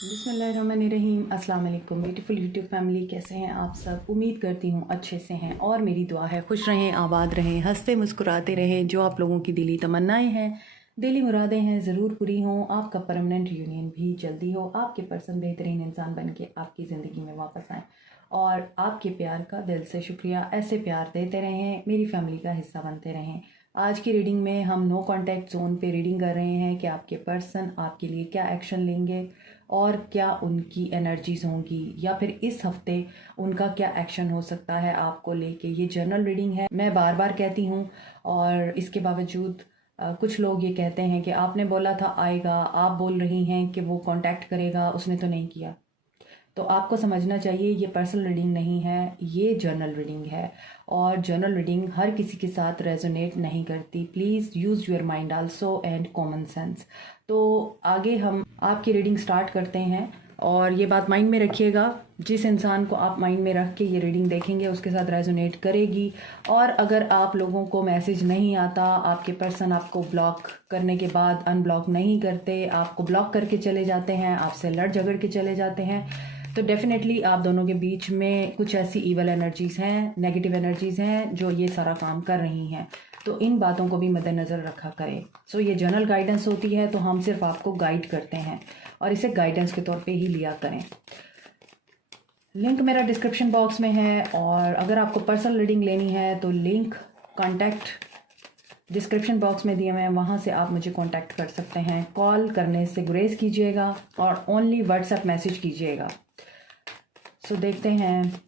बिस्मिल्लाहिर्रहमानिर्रहीम। अस्सलाम वालेकुम ब्यूटीफुल यूट्यूब फैमिली, कैसे हैं आप सब? उम्मीद करती हूँ अच्छे से हैं और मेरी दुआ है खुश रहें, आबाद रहें, हंसते मुस्कुराते रहें। जो आप लोगों की दिली तमन्नाएं हैं, दिली मुरादें हैं, ज़रूर पूरी हों। आपका परमानेंट यूनियन भी जल्दी हो, आपके पर्सन बेहतरीन इंसान बन के आपकी ज़िंदगी में वापस आएँ और आपके प्यार का दिल से शुक्रिया। ऐसे प्यार देते रहें, मेरी फैमिली का हिस्सा बनते रहें। आज की रीडिंग में हम नो कॉन्टैक्ट जोन पे रीडिंग कर रहे हैं कि आपके पर्सन आपके लिए क्या एक्शन लेंगे और क्या उनकी एनर्जीज होंगी, या फिर इस हफ्ते उनका क्या एक्शन हो सकता है आपको लेके। ये जनरल रीडिंग है, मैं बार बार कहती हूँ, और इसके बावजूद कुछ लोग ये कहते हैं कि आपने बोला था आएगा, आप बोल रही हैं कि वो कांटेक्ट करेगा, उसने तो नहीं किया। तो आपको समझना चाहिए ये पर्सनल रीडिंग नहीं है, ये जर्नल रीडिंग है, और जर्नल रीडिंग हर किसी के साथ रेजोनेट नहीं करती। Please use your mind also and common sense. तो आगे हम आपकी रीडिंग स्टार्ट करते हैं, और ये बात माइंड में रखिएगा, जिस इंसान को आप माइंड में रख के ये रीडिंग देखेंगे उसके साथ रेजोनेट करेगी। और अगर आप लोगों को मैसेज नहीं आता, आपके पर्सन आपको ब्लॉक करने के बाद अनब्लॉक नहीं करते, आपको ब्लॉक करके चले जाते हैं, आपसे लड़ झगड़ के चले जाते हैं, तो डेफिनेटली आप दोनों के बीच में कुछ ऐसी ईवल एनर्जीज़ हैं, नेगेटिव एनर्जीज़ हैं जो ये सारा काम कर रही हैं। तो इन बातों को भी मद्देनज़र रखा करें। सो ये जनरल गाइडेंस होती है, तो हम सिर्फ आपको गाइड करते हैं और इसे गाइडेंस के तौर पे ही लिया करें। लिंक मेरा डिस्क्रिप्शन बॉक्स में है, और अगर आपको पर्सनल रीडिंग लेनी है तो लिंक कॉन्टैक्ट डिस्क्रिप्शन बॉक्स में दिए हुए हैं, वहाँ से आप मुझे कांटेक्ट कर सकते हैं। कॉल करने से गुरेज कीजिएगा और ओनली व्हाट्सएप मैसेज कीजिएगा। सो देखते हैं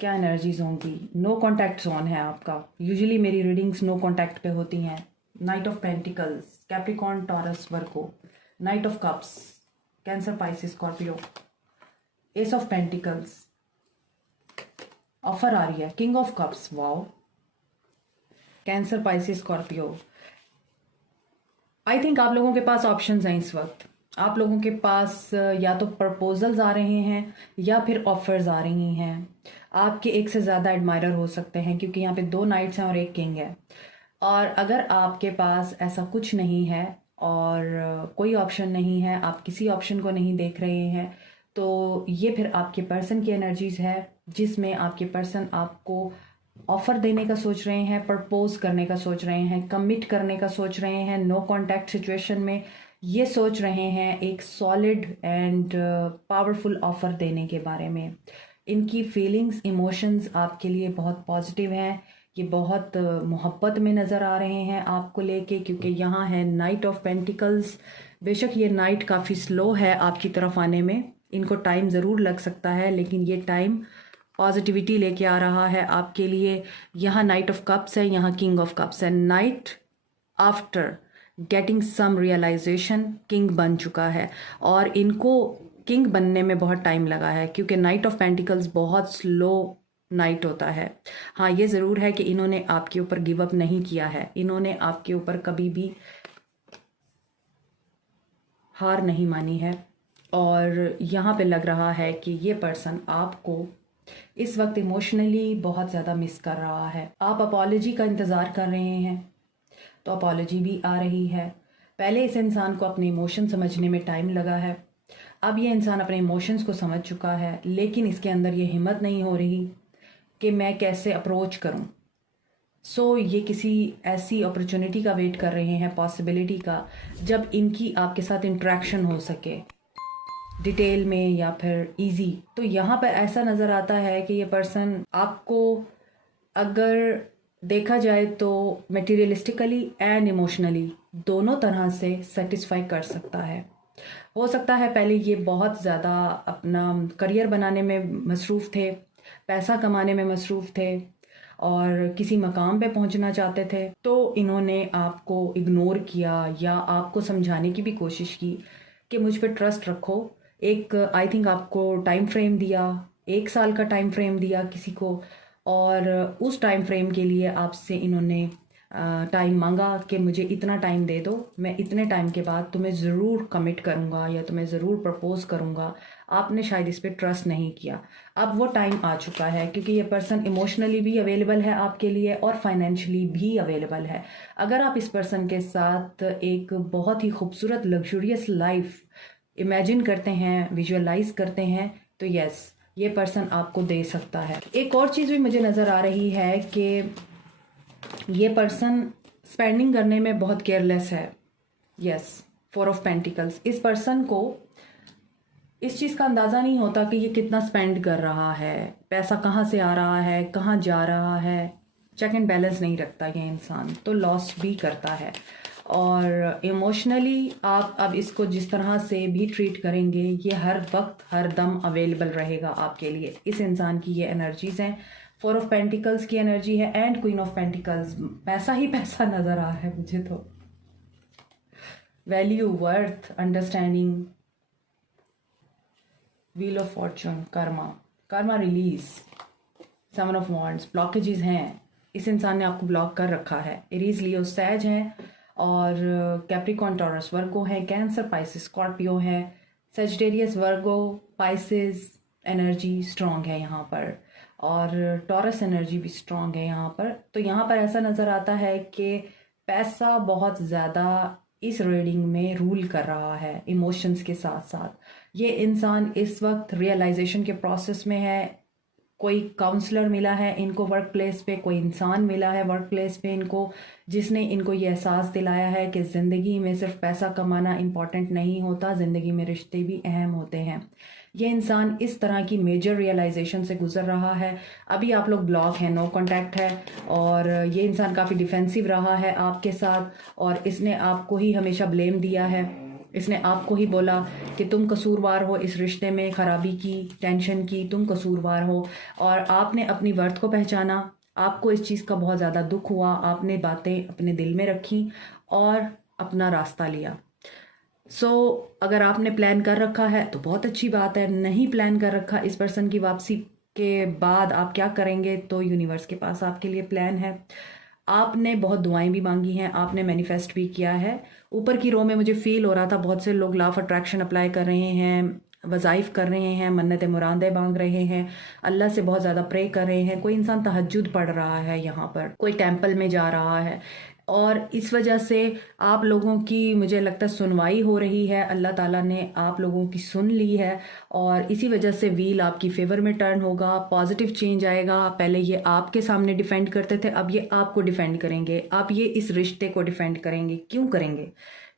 क्या एनर्जीज होंगी। नो कांटेक्ट जोन है आपका। यूजुअली मेरी रीडिंग्स नो कांटेक्ट पे होती हैं। Knight of Pentacles, Capricorn, Taurus, Virgo, Knight of Cups, Cancer, Pisces, Scorpio, Ace of Pentacles, offer आ रही है, King of Cups, wow, Cancer, Pisces, Scorpio. I think आप लोगों के पास ऑप्शंस हैं इस वक्त। आप लोगों के पास या तो प्रपोजल्स आ रहे हैं या फिर ऑफर्स आ रही हैं। आपके एक से ज़्यादा एडमायरर हो सकते हैं, क्योंकि यहाँ पे 2 नाइट्स हैं और 1 किंग है। और अगर आपके पास ऐसा कुछ नहीं है और कोई ऑप्शन नहीं है, आप किसी ऑप्शन को नहीं देख रहे हैं, तो ये फिर आपके पर्सन की एनर्जीज है, जिसमें आपके पर्सन आपको ऑफर देने का सोच रहे हैं, प्रपोज करने का सोच रहे हैं, कमिट करने का सोच रहे हैं। नो कांटेक्ट सिचुएशन में ये सोच रहे हैं एक सॉलिड एंड पावरफुल ऑफर देने के बारे में। इनकी फीलिंग्स, इमोशंस आपके लिए बहुत पॉजिटिव हैं। ये बहुत मोहब्बत में नज़र आ रहे हैं आपको लेके, क्योंकि यहाँ है नाइट ऑफ पेंटिकल्स। बेशक ये नाइट काफ़ी स्लो है आपकी तरफ आने में, इनको टाइम ज़रूर लग सकता है, लेकिन ये टाइम पॉजिटिविटी लेके आ रहा है आपके लिए। यहाँ नाइट ऑफ कप्स है, यहाँ किंग ऑफ कप्स है। Knight after getting some realisation king बन चुका है, और इनको किंग बनने में बहुत टाइम लगा है, क्योंकि नाइट ऑफ पेंटिकल्स बहुत स्लो नाइट होता है। हाँ, ये ज़रूर है कि इन्होंने आपके ऊपर गिव अप नहीं किया है, इन्होंने आपके ऊपर कभी भी हार नहीं मानी है। और यहाँ पे लग रहा है कि ये पर्सन आपको इस वक्त इमोशनली बहुत ज़्यादा मिस कर रहा है। आप अपॉलॉजी का इंतज़ार कर रहे हैं, तो अपॉलॉजी भी आ रही है। पहले इस इंसान को अपने इमोशन समझने में टाइम लगा है, अब ये इंसान अपने इमोशंस को समझ चुका है, लेकिन इसके अंदर ये हिम्मत नहीं हो रही कि मैं कैसे अप्रोच करूं। सो ये किसी ऐसी अपॉर्चुनिटी का वेट कर रहे हैं, पॉसिबिलिटी का, जब इनकी आपके साथ इंटरेक्शन हो सके डिटेल में या फिर इजी। तो यहाँ पर ऐसा नज़र आता है कि ये पर्सन आपको, अगर देखा जाए तो मटेरियलिस्टिकली एंड इमोशनली दोनों तरह से सेटिस्फाई कर सकता है। हो सकता है पहले ये बहुत ज़्यादा अपना करियर बनाने में मसरूफ़ थे, पैसा कमाने में मसरूफ़ थे, और किसी मकाम पे पहुंचना चाहते थे, तो इन्होंने आपको इग्नोर किया या आपको समझाने की भी कोशिश की कि मुझ पे ट्रस्ट रखो। एक आई थिंक आपको टाइम फ्रेम दिया, 1 साल का टाइम फ्रेम दिया किसी को, और उस टाइम फ्रेम के लिए आपसे इन्होंने टाइम मांगा कि मुझे इतना टाइम दे दो, मैं इतने टाइम के बाद तुम्हें ज़रूर कमिट करूँगा या तुम्हें ज़रूर प्रपोज करूँगा। आपने शायद इस पर ट्रस्ट नहीं किया। अब वो टाइम आ चुका है, क्योंकि ये पर्सन इमोशनली भी अवेलेबल है आपके लिए और फाइनेंशियली भी अवेलेबल है। अगर आप इस पर्सन के साथ एक बहुत ही खूबसूरत लग्जूरियस लाइफ इमेजिन करते हैं, विजुअलाइज करते हैं, तो यस, ये पर्सन आपको दे सकता है। एक और चीज़ भी मुझे नज़र आ रही है कि ये पर्सन स्पेंडिंग करने में बहुत केयरलेस है। Yes, 4 of pentacles. इस पर्सन को इस चीज़ का अंदाज़ा नहीं होता कि ये कितना स्पेंड कर रहा है, पैसा कहाँ से आ रहा है, कहाँ जा रहा है, चेक एंड बैलेंस नहीं रखता ये इंसान, तो लॉस भी करता है। और इमोशनली आप अब इसको जिस तरह से भी ट्रीट करेंगे, ये हर वक्त हर दम अवेलेबल रहेगा आपके लिए। इस इंसान की ये एनर्जीज हैं। 4 ऑफ पेंटिकल्स की एनर्जी है एंड क्वीन ऑफ पेंटिकल्स। पैसा ही पैसा नज़र आ रहा है मुझे तो। Value, worth, understanding, wheel of Fortune, Karma release, 7 of wands. Blockages हैं, इस इंसान ने आपको ब्लॉक कर रखा है। एरीज, लियो, सैज हैं, और कैप्रिकॉन, टॉरस, वर्गो है, कैंसर, पाइसिस, स्कॉर्पियो है, सेजिटेरियस, वर्गो, पाइसिस एनर्जी स्ट्रॉन्ग है यहाँ पर, और टॉरस एनर्जी भी स्ट्रॉन्ग है यहाँ पर। तो यहाँ पर ऐसा नज़र आता है कि पैसा बहुत ज़्यादा इस रीडिंग में रूल कर रहा है इमोशंस के साथ साथ। ये इंसान इस वक्त रियलाइजेशन के प्रोसेस में है। कोई काउंसलर मिला है इनको वर्क प्लेस पे, कोई इंसान मिला है वर्क प्लेस पे इनको, जिसने इनको ये एहसास दिलाया है कि ज़िंदगी में सिर्फ पैसा कमाना इम्पॉर्टेंट नहीं होता, ज़िंदगी में रिश्ते भी अहम होते हैं। ये इंसान इस तरह की मेजर रियलाइजेशन से गुजर रहा है। अभी आप लोग ब्लॉक हैं, नो कांटेक्ट है, और ये इंसान काफ़ी डिफेंसिव रहा है आपके साथ, और इसने आपको ही हमेशा ब्लेम दिया है। इसने आपको ही बोला कि तुम कसूरवार हो इस रिश्ते में, खराबी की, टेंशन की, तुम कसूरवार हो। और आपने अपनी वर्थ को पहचाना, आपको इस चीज़ का बहुत ज़्यादा दुख हुआ, आपने बातें अपने दिल में रखी और अपना रास्ता लिया। अगर आपने प्लान कर रखा है तो बहुत अच्छी बात है। नहीं प्लान कर रखा, इस पर्सन की वापसी के बाद आप क्या करेंगे, तो यूनिवर्स के पास आपके लिए प्लान है। आपने बहुत दुआएं भी मांगी हैं, आपने मैनिफेस्ट भी किया है। ऊपर की रो में मुझे फील हो रहा था बहुत से लोग लॉ ऑफ अट्रैक्शन अप्लाई कर रहे हैं, वज़ाइफ कर रहे हैं, मन्नतें मुरादें मांग रहे हैं, अल्लाह से बहुत ज़्यादा प्रे कर रहे हैं। कोई इंसान तहज्जुद पढ़ रहा है यहाँ पर, कोई टेंपल में जा रहा है, और इस वजह से आप लोगों की मुझे लगता है सुनवाई हो रही है। अल्लाह ताला ने आप लोगों की सुन ली है, और इसी वजह से व्हील आपकी फेवर में टर्न होगा, पॉजिटिव चेंज आएगा। पहले ये आपके सामने डिफेंड करते थे, अब ये आपको डिफेंड करेंगे, आप ये इस रिश्ते को डिफेंड करेंगे। क्यों करेंगे?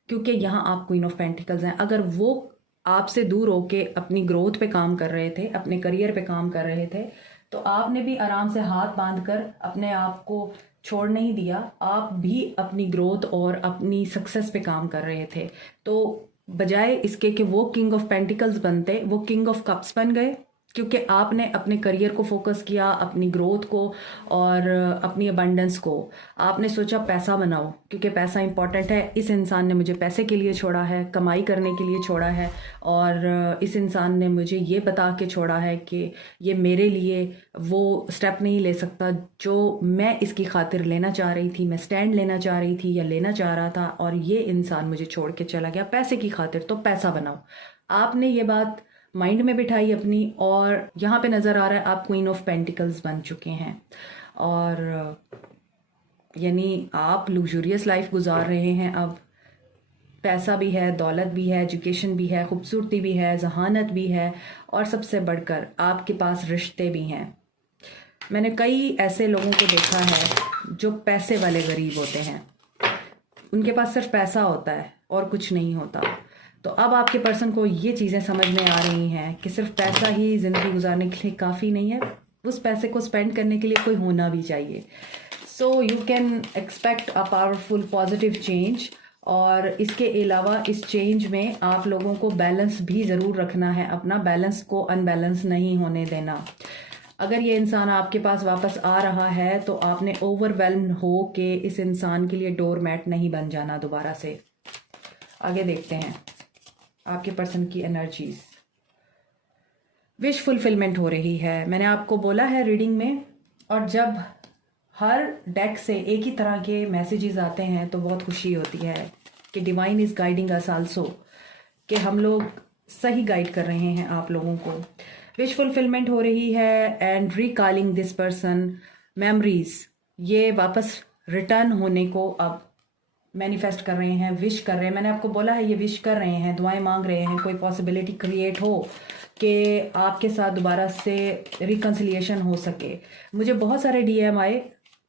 क्योंकि यहाँ आप क्वीन ऑफ पेंटिकल्स हैं। अगर वो आपसे दूर होके अपनी ग्रोथ पे काम कर रहे थे, अपने करियर पे काम कर रहे थे, तो आपने भी आराम से हाथ बांध कर अपने आप को छोड़ नहीं दिया। आप भी अपनी ग्रोथ और अपनी सक्सेस पे काम कर रहे थे। तो बजाय इसके कि वो किंग ऑफ पेंटिकल्स बनते, वो किंग ऑफ कप्स बन गए, क्योंकि आपने अपने करियर को फोकस किया, अपनी ग्रोथ को और अपनी अबंडेंस को। आपने सोचा पैसा बनाओ, क्योंकि पैसा इंपॉर्टेंट है। इस इंसान ने मुझे पैसे के लिए छोड़ा है, कमाई करने के लिए छोड़ा है, और इस इंसान ने मुझे ये बता के छोड़ा है कि ये मेरे लिए वो स्टेप नहीं ले सकता जो मैं इसकी खातिर लेना चाह रही थी, मैं स्टैंड लेना चाह रही थी या लेना चाह रहा था, और ये इंसान मुझे छोड़ के चला गया पैसे की खातिर। तो पैसा बनाओ। आपने ये बात माइंड में बिठाई अपनी, और यहाँ पे नज़र आ रहा है आप क्वीन ऑफ पेंटिकल्स बन चुके हैं, और यानी आप लग्जूरियस लाइफ गुजार रहे हैं। अब पैसा भी है, दौलत भी है, एजुकेशन भी है, खूबसूरती भी है, जहानत भी है, और सबसे बढ़कर आपके पास रिश्ते भी हैं। मैंने कई ऐसे लोगों को देखा है जो पैसे वाले गरीब होते हैं, उनके पास सिर्फ पैसा होता है और कुछ नहीं होता। तो अब आपके पर्सन को ये चीज़ें समझ में आ रही हैं कि सिर्फ पैसा ही ज़िंदगी गुजारने के लिए काफ़ी नहीं है, उस पैसे को स्पेंड करने के लिए कोई होना भी चाहिए। So you can expect a powerful positive change, और इसके अलावा इस चेंज में आप लोगों को बैलेंस भी ज़रूर रखना है। अपना बैलेंस को अनबैलेंस नहीं होने देना। अगर ये इंसान आपके पास वापस आ रहा है तो आपने ओवरवेल्म हो के इस इंसान के लिए डोर मैट नहीं बन जाना दोबारा से। आगे देखते हैं आपके पर्सन की एनर्जीज। विश फुलफिलमेंट हो रही है, मैंने आपको बोला है रीडिंग में। और जब हर डेक से एक ही तरह के मैसेजेस आते हैं तो बहुत खुशी होती है कि divine is guiding us also, कि हम लोग सही गाइड कर रहे हैं आप लोगों को। विश फुलफिलमेंट हो रही है and recalling this person memories. ये वापस रिटर्न होने को अब मैनिफेस्ट कर रहे हैं, विश कर रहे हैं। मैंने आपको बोला है ये विश कर रहे हैं, दुआएं मांग रहे हैं, कोई पॉसिबिलिटी क्रिएट हो कि आपके साथ दोबारा से रिकन्सिलिएशन हो सके। मुझे बहुत सारे डीएम आए,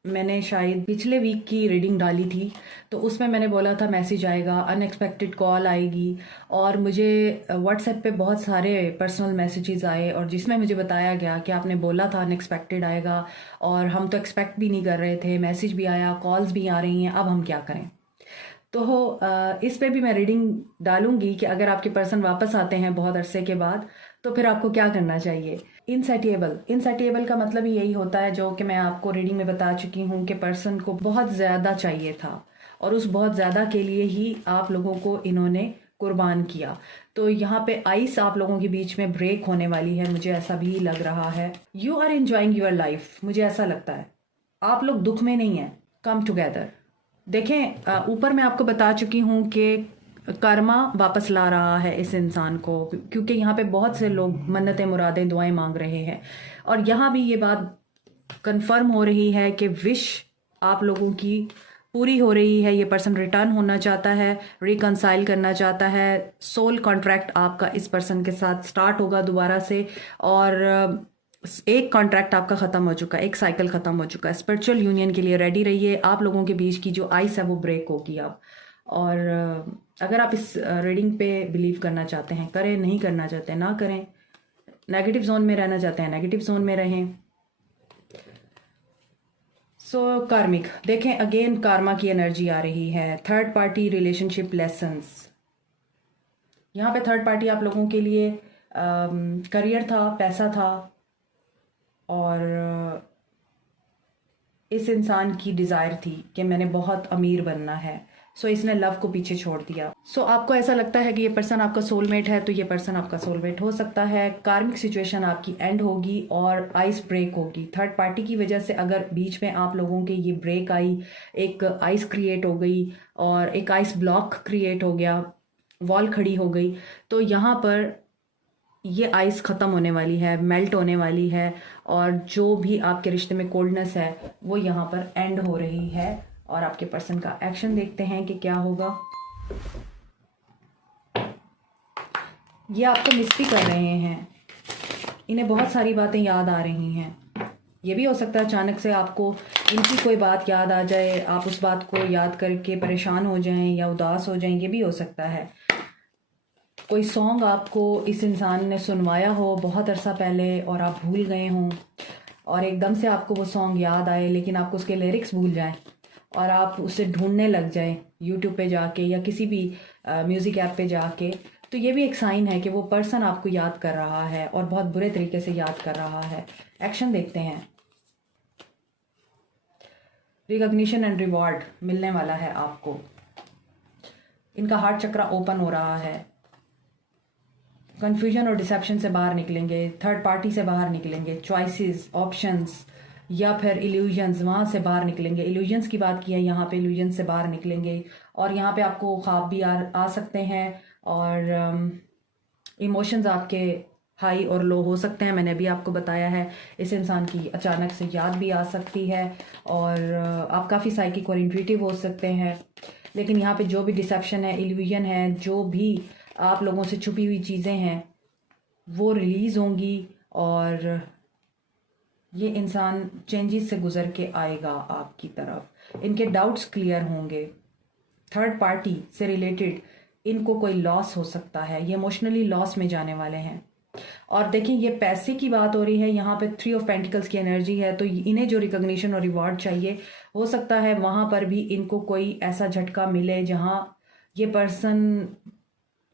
मैंने शायद पिछले वीक की रीडिंग डाली थी, तो उसमें मैंने बोला था मैसेज आएगा, अनएक्सपेक्टेड कॉल आएगी, और मुझे व्हाट्सएप पे बहुत सारे पर्सनल मैसेजेस आए और जिसमें मुझे बताया गया कि आपने बोला था अनएक्सपेक्टेड आएगा और हम तो एक्सपेक्ट भी नहीं कर रहे थे, मैसेज भी आया, कॉल्स भी आ रही हैं, अब हम क्या करें। तो इस पे भी मैं रीडिंग डालूंगी कि अगर आपके पर्सन वापस आते हैं बहुत अरसे के बाद तो फिर आपको क्या करना चाहिए। इनसैटिएबल का मतलब ही यही होता है, जो कि मैं आपको रीडिंग में बता चुकी हूँ कि पर्सन को बहुत ज़्यादा चाहिए था और उस बहुत ज़्यादा के लिए ही आप लोगों को इन्होंने कुर्बान किया। तो यहाँ पे आइस आप लोगों के बीच में ब्रेक होने वाली है, मुझे ऐसा भी लग रहा है। You are enjoying your life, मुझे ऐसा लगता है आप लोग दुख में नहीं हैं, कम टुगेदर। देखें, ऊपर मैं आपको बता चुकी हूँ कि कर्मा वापस ला रहा है इस इंसान को, क्योंकि यहाँ पे बहुत से लोग मन्नतें मुरादें दुआएं मांग रहे हैं और यहाँ भी ये बात कंफर्म हो रही है कि विश आप लोगों की पूरी हो रही है। ये पर्सन रिटर्न होना चाहता है, रिकंसाइल करना चाहता है, सोल कॉन्ट्रैक्ट आपका इस पर्सन के साथ स्टार्ट होगा दोबारा से। और एक कॉन्ट्रैक्ट आपका ख़त्म हो चुका है, एक साइकिल ख़त्म हो चुका है। स्पिरिचुअल यूनियन के लिए रेडी रहिए, आप लोगों के बीच की जो आइस है वो ब्रेक होगी अब। और अगर आप इस रीडिंग पे बिलीव करना चाहते हैं करें, नहीं करना चाहते हैं ना करें, नेगेटिव जोन में रहना चाहते हैं नेगेटिव जोन में रहें। कार्मिक देखें, अगेन कार्मा की एनर्जी आ रही है। थर्ड पार्टी रिलेशनशिप लेसन्स, यहाँ पे थर्ड पार्टी आप लोगों के लिए करियर था, पैसा था, और इस इंसान की डिज़ायर थी कि मैंने बहुत अमीर बनना है, इसने लव को पीछे छोड़ दिया। आपको ऐसा लगता है कि ये पर्सन आपका सोलमेट है, तो ये पर्सन आपका सोलमेट हो सकता है। कार्मिक सिचुएशन आपकी एंड होगी और आइस ब्रेक होगी। थर्ड पार्टी की वजह से अगर बीच में आप लोगों के ये ब्रेक आई, एक आइस क्रिएट हो गई और एक आइस ब्लॉक क्रिएट हो गया, वॉल खड़ी हो गई, तो यहाँ पर ये आइस ख़त्म होने वाली है, मेल्ट होने वाली है, और जो भी आपके रिश्ते में कोल्डनेस है वो यहाँ पर एंड हो रही है। और आपके पर्सन का एक्शन देखते हैं कि क्या होगा। ये आपको मिस भी कर रहे हैं, इन्हें बहुत सारी बातें याद आ रही हैं। ये भी हो सकता है अचानक से आपको इनकी कोई बात याद आ जाए, आप उस बात को याद करके परेशान हो जाएं या उदास हो जाएं, ये भी हो सकता है। कोई सॉन्ग आपको इस इंसान ने सुनवाया हो बहुत अरसा पहले और आप भूल गए हों, और एकदम से आपको वो सॉन्ग याद आए लेकिन आपको उसके लिरिक्स भूल जाएं और आप उसे ढूंढने लग जाएं यूट्यूब पे जाके या किसी भी म्यूज़िक ऐप पे जाके, तो ये भी एक साइन है कि वो पर्सन आपको याद कर रहा है और बहुत बुरे तरीके से याद कर रहा है। एक्शन देखते हैं। रिकॉग्निशन एंड रिवॉर्ड मिलने वाला है आपको। इनका हार्ट चक्रा ओपन हो रहा है। कन्फ्यूजन और डिसेप्शन से बाहर निकलेंगे, थर्ड पार्टी से बाहर निकलेंगे, चॉइसेस, ऑप्शंस या फिर इल्यूजन्स, वहाँ से बाहर निकलेंगे। इल्यूजन्स की बात की है यहाँ पे, इल्यूजन्स से बाहर निकलेंगे। और यहाँ पे आपको ख्वाब भी आ सकते हैं और इमोशंस आपके हाई और लो हो सकते हैं। मैंने भी आपको बताया है, इस इंसान की अचानक से याद भी आ सकती है और आप काफ़ी साइकिक और इंट्यूटिव हो सकते हैं। लेकिन यहाँ पे जो भी डिसेप्शन है, इल्यूजन है, जो भी आप लोगों से छुपी हुई चीज़ें हैं वो रिलीज़ होंगी और ये इंसान चेंजेस से गुजर के आएगा आपकी तरफ। इनके डाउट्स क्लियर होंगे। थर्ड पार्टी से रिलेटेड इनको कोई लॉस हो सकता है, ये इमोशनली लॉस में जाने वाले हैं। और देखिए, ये पैसे की बात हो रही है, यहाँ पे 3 ऑफ पेंटिकल्स की एनर्जी है, तो इन्हें जो रिकॉग्निशन और रिवॉर्ड चाहिए, हो सकता है वहाँ पर भी इनको कोई ऐसा झटका मिले जहाँ ये पर्सन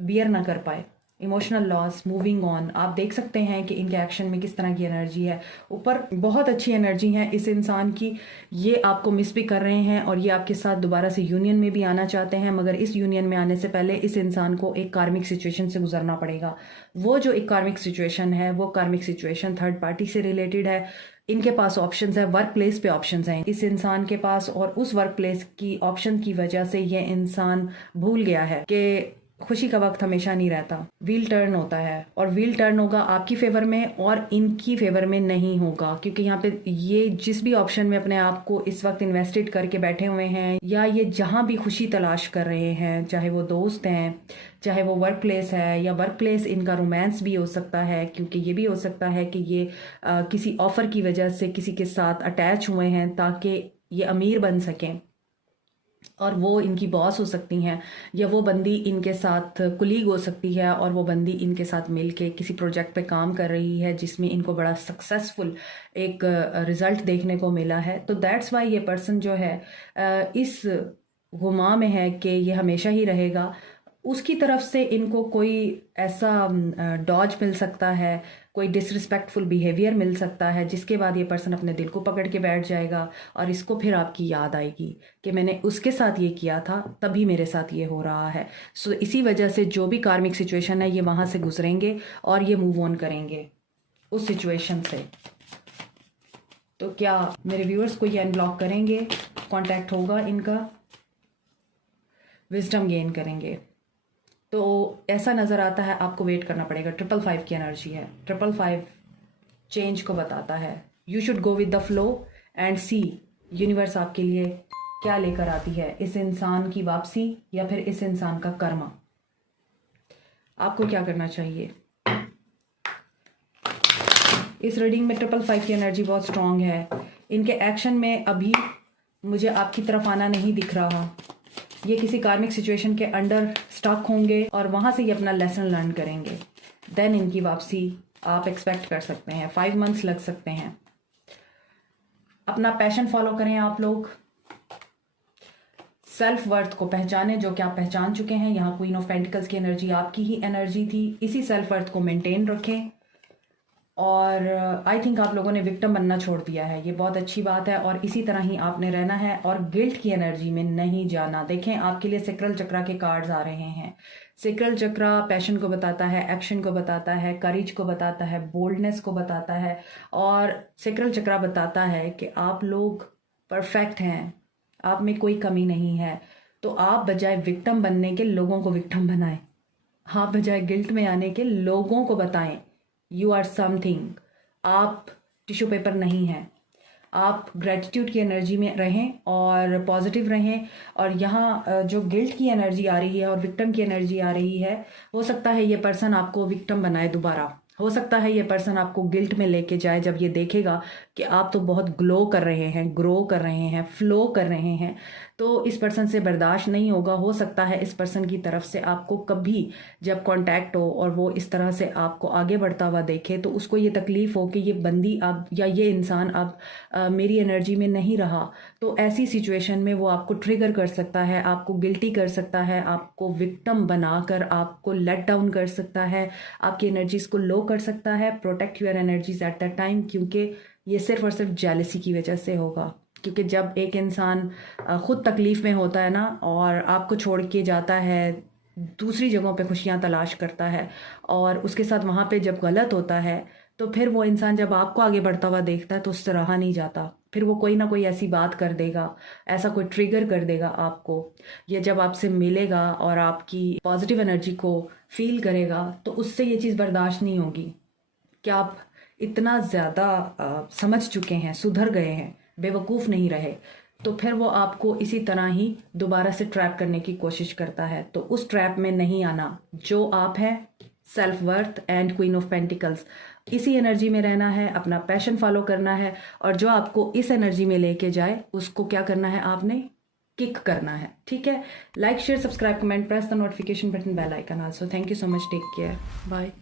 बियर ना कर पाए। इमोशनल लॉस, मूविंग ऑन, आप देख सकते हैं कि इनके एक्शन में किस तरह की एनर्जी है। ऊपर बहुत अच्छी एनर्जी है इस इंसान की, ये आपको मिस भी कर रहे हैं और ये आपके साथ दोबारा से यूनियन में भी आना चाहते हैं, मगर इस यूनियन में आने से पहले इस इंसान को एक कार्मिक सिचुएशन से गुजरना पड़ेगा। वो जो एक कार्मिक सिचुएशन है, वो कार्मिक सिचुएशन थर्ड पार्टी से रिलेटेड है। इनके पास ऑप्शंस है, वर्क प्लेस पे ऑप्शंस हैं इस इंसान के पास, और उस वर्क प्लेस की ऑप्शन की वजह से ये इंसान भूल गया है कि खुशी का वक्त हमेशा नहीं रहता, व्हील टर्न होता है और व्हील टर्न होगा आपकी फेवर में और इनकी फेवर में नहीं होगा, क्योंकि यहाँ पे ये जिस भी ऑप्शन में अपने आप को इस वक्त इन्वेस्टेड करके बैठे हुए हैं या ये जहाँ भी खुशी तलाश कर रहे हैं, चाहे वो दोस्त हैं, चाहे वो वर्क प्लेस है या वर्क प्लेस इनका रोमांस भी हो सकता है, क्योंकि ये भी हो सकता है कि ये किसी ऑफर की वजह से किसी के साथ अटैच हुए हैं ताकि ये अमीर बन सकें और वो इनकी बॉस हो सकती हैं, या वो बंदी इनके साथ कुलीग हो सकती है और वो बंदी इनके साथ मिलके किसी प्रोजेक्ट पे काम कर रही है जिसमें इनको बड़ा सक्सेसफुल एक रिजल्ट देखने को मिला है। तो दैट्स वाई ये पर्सन जो है इस गुमा में है कि ये हमेशा ही रहेगा। उसकी तरफ से इनको कोई ऐसा डॉज मिल सकता है, कोई डिसरिस्पेक्टफुल बिहेवियर मिल सकता है, जिसके बाद ये पर्सन अपने दिल को पकड़ के बैठ जाएगा और इसको फिर आपकी याद आएगी कि मैंने उसके साथ ये किया था तभी मेरे साथ ये हो रहा है। सो इसी वजह से जो भी कार्मिक सिचुएशन है ये वहाँ से गुजरेंगे और ये मूव ऑन करेंगे उस सिचुएशन से। तो क्या मेरे व्यूअर्स को ये अनब्लॉक करेंगे, कॉन्टैक्ट होगा इनका, विजडम गेन करेंगे। तो ऐसा नज़र आता है आपको वेट करना पड़ेगा। 555 की एनर्जी है, 555 चेंज को बताता है। You should go with the flow and see universe आपके लिए क्या लेकर आती है, इस इंसान की वापसी या फिर इस इंसान का कर्मा। आपको क्या करना चाहिए। इस रीडिंग में 555 की एनर्जी बहुत स्ट्रांग है। इनके एक्शन में अभी मुझे आपकी तरफ आना नहीं दिख रहा। ये किसी कार्मिक सिचुएशन के अंडर स्टक होंगे और वहाँ से ये अपना लेसन लर्न करेंगे। देन इनकी वापसी आप एक्सपेक्ट कर सकते हैं। 5 मंथ्स लग सकते हैं। अपना पैशन फॉलो करें आप लोग। सेल्फ वर्थ को पहचानें जो कि आप पहचान चुके हैं। यहाँ क्वीन ऑफ पेंटिकल्स की एनर्जी आपकी ही एनर्जी थी। इसी सेल्फ वर्थ को मेंटेन रखें और आई थिंक आप लोगों ने विक्टिम बनना छोड़ दिया है। ये बहुत अच्छी बात है और इसी तरह ही आपने रहना है और गिल्ट की एनर्जी में नहीं जाना। देखें आपके लिए सेक्रल चक्रा के कार्ड्स आ रहे हैं। सेक्रल चक्रा पैशन को बताता है, एक्शन को बताता है, करेज को बताता है, बोल्डनेस को बताता है और सेक्रल चक्रा बताता है कि आप लोग परफेक्ट हैं, आप में कोई कमी नहीं है। तो आप बजाय विक्टिम बनने के लोगों को विक्टिम बनाएं। आप बजाय गिल्ट में आने के लोगों को बताएं यू आर समथिंग। आप टिश्यू पेपर नहीं हैं। आप ग्रेटिट्यूड की एनर्जी में रहें और पॉजिटिव रहें। और यहाँ जो गिल्ट की एनर्जी आ रही है और विक्टिम की एनर्जी आ रही है, हो सकता है ये पर्सन आपको विक्टिम बनाए दोबारा। हो सकता है ये पर्सन आपको गिल्ट में लेके जाए जब ये देखेगा कि आप तो बहुत ग्लो कर रहे हैं, ग्रो कर रहे हैं, फ्लो कर रहे हैं। तो इस पर्सन से बर्दाश्त नहीं होगा। हो सकता है इस पर्सन की तरफ से आपको कभी जब कांटेक्ट हो और वो इस तरह से आपको आगे बढ़ता हुआ देखे तो उसको ये तकलीफ हो कि ये बंदी अब या ये इंसान अब मेरी एनर्जी में नहीं रहा। तो ऐसी सिचुएशन में वो आपको ट्रिगर कर सकता है, आपको गिल्टी कर सकता है, आपको विक्टिम बनाकर आपको लेट डाउन कर सकता है, आपकी एनर्जीज को लो कर सकता है। Protect your energies at that time, क्योंकि ये सिर्फ और सिर्फ जेलसी की वजह से होगा। क्योंकि जब एक इंसान खुद तकलीफ में होता है ना और आपको छोड़ के जाता है, दूसरी जगहों पे खुशियां तलाश करता है और उसके साथ वहाँ पे जब गलत होता है तो फिर वो इंसान जब आपको आगे बढ़ता हुआ देखता है तो उससे रहा नहीं जाता। फिर वो कोई ना कोई ऐसी बात कर देगा, ऐसा कोई ट्रिगर कर देगा आपको, या जब आपसे मिलेगा और आपकी पॉजिटिव एनर्जी को फील करेगा तो उससे ये चीज़ बर्दाश्त नहीं होगी कि आप इतना ज़्यादा समझ चुके हैं, सुधर गए हैं, बेवकूफ़ नहीं रहे। तो फिर वो आपको इसी तरह ही दोबारा से ट्रैप करने की कोशिश करता है। तो उस ट्रैप में नहीं आना। जो आप हैं, self worth and queen of pentacles, इसी एनर्जी में रहना है, अपना पैशन फॉलो करना है और जो आपको इस एनर्जी में लेके जाए उसको क्या करना है, आपने किक करना है। ठीक है। Like, share, subscribe, comment, press the notification button, bell icon also. Thank you so much. Take care. Bye.